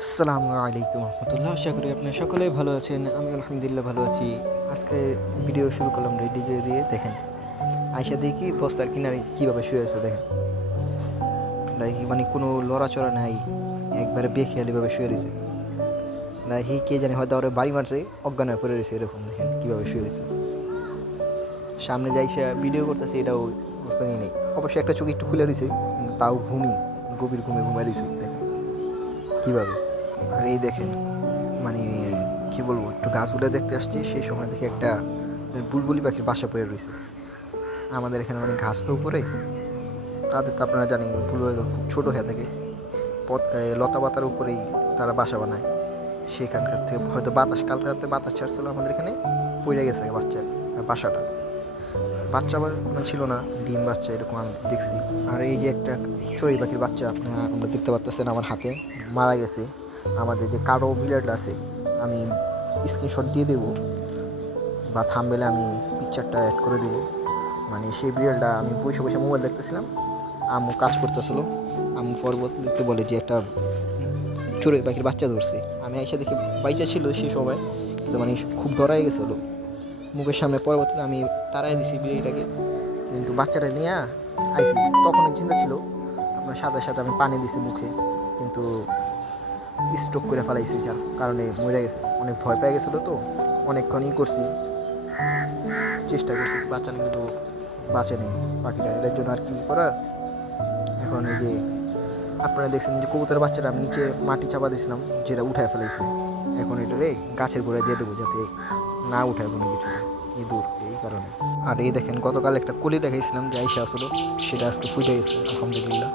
আসসালামু আলাইকুম রহমতুল্লাহ। আশা করি আপনারা সকলেই ভালো আছেন। আমি আলহামদুলিল্লাহ ভালো আছি। আজকে ভিডিও শুরু করলাম রেডি দিয়ে দেখেন আয়সা দেখি বস্তার কিনারে কীভাবে শুয়ে আছে দেখেন। দেখি মানে কোনো লড়াচড়া নাই, একবারে বেখেয়ালিভাবে শুয়ে রয়েছে। দেখি কে জানি হয়তো ওরা বাড়ি মারছে, অজ্ঞান হয়ে পড়ে রয়েছে। এরকম দেখেন কীভাবে শুয়ে রয়েছে। সামনে যাই সে ভিডিও করতেছে, এটাও ওখানেই নেই। অবশ্যই একটা চোখ একটু খুলে রয়েছে, কিন্তু তাও গভীর ঘুমে ঘুমাই রয়েছে। দেখেন কীভাবে। আর এই দেখেন মানে কি বলবো, একটু গাছ উঠে দেখতে আসছি, সেই সময় দেখি একটা বুলবুলি পাখির বাসা পড়ে রয়েছে। আমাদের এখানে মানে ঘাস তো উপরে, তাদের তো আপনারা জানেন বুলবুলি খুব ছোটো হয়ে থাকে, লতা পাতার উপরেই তারা বাসা বানায়। সেখানকার থেকে হয়তো কালকে রাতে বাতাস ছাড়ছিল আমাদের এখানে, পড়ে গেছে বাসাটা। বাচ্চা কোনো ছিল না, ডিম বাচ্চা এরকম আমি দেখছি। আর এই যে একটা চড়ুই পাখির বাচ্চা আপনারা আমরা দেখতে পাচ্ছেন আমার হাতে, মারা গেছে। আমাদের যে কারো বিড়ালটা আছে, আমি স্ক্রিনশট দিয়ে দেবো বা থাম্বনেলে আমি পিকচারটা অ্যাড করে দেবো। মানে সেই বিড়ালটা আমি বসে বসে মোবাইল দেখতেছিলাম, আম্মু কাজ করতেছিল। আম্মু পরবর্তীতে বলে যে একটা চড়ুই পাখির বাচ্চা ধরছে। আমি এসে দেখি বাইচা ছিল সেই সময়, কিন্তু মানে খুব ডরাই গেছিলো মুখের সামনে। পরবর্তীতে আমি তাড়াই দিছি বিড়িটাকে, কিন্তু বাচ্চাটা নিয়ে আইসি। তখন চিন্তা ছিল আপনার সাথে সাথে আমি পানি দিছি মুখে, কিন্তু স্ট্রোক করে ফেলাইছি, যার কারণে মরে গেছে। অনেক ভয় পেয়ে গেছিলো তো, অনেকক্ষণই করছি, চেষ্টা করছি বাঁচানো, কিন্তু বাঁচেনি পাখিটা। এটার জন্য আর কি করার। এখন এই যে আপনারা দেখছেন যে কবুতরের বাচ্চাটা আমি নিচে মাটি চাপা দিয়েছিলাম, যেটা উঠায় ফেলাইছি। এখন এটারে গাছের গোড়ায় দিয়ে দেবো, যাতে না উঠায় কোনো কিছু ইঁদুর, এই কারণে। আর এই দেখেন গতকাল একটা কলি দেখাইছিলাম যে আইসা আসলো, সেটা আজকে ফুটে গেছে আলহামদুলিল্লাহ।